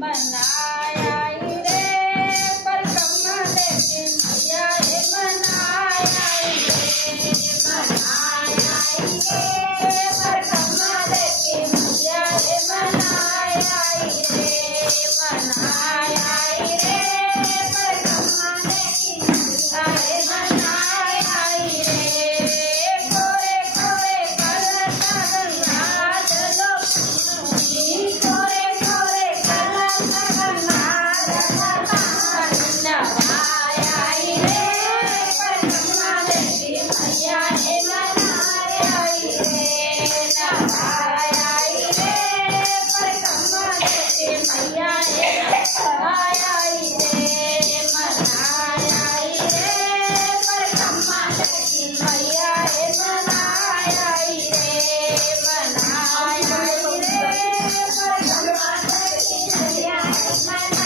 मनाया रे पर कमले की मैया रे मनाया रे पर कमले की मैया रे मनाया रे पर कमले की मैया रे मनाया रे कोरे कोरे करता गंगा चलो कोरे कोरे करता गंगा नवाया रे पर कमले की मैया रे मनाया रे नवाया रे पर कमले की मैया रे मनाया रे मनाया रे पर कमले की मैया रे मनाया रे मनाया रे पर कमले की मैया रे मनाया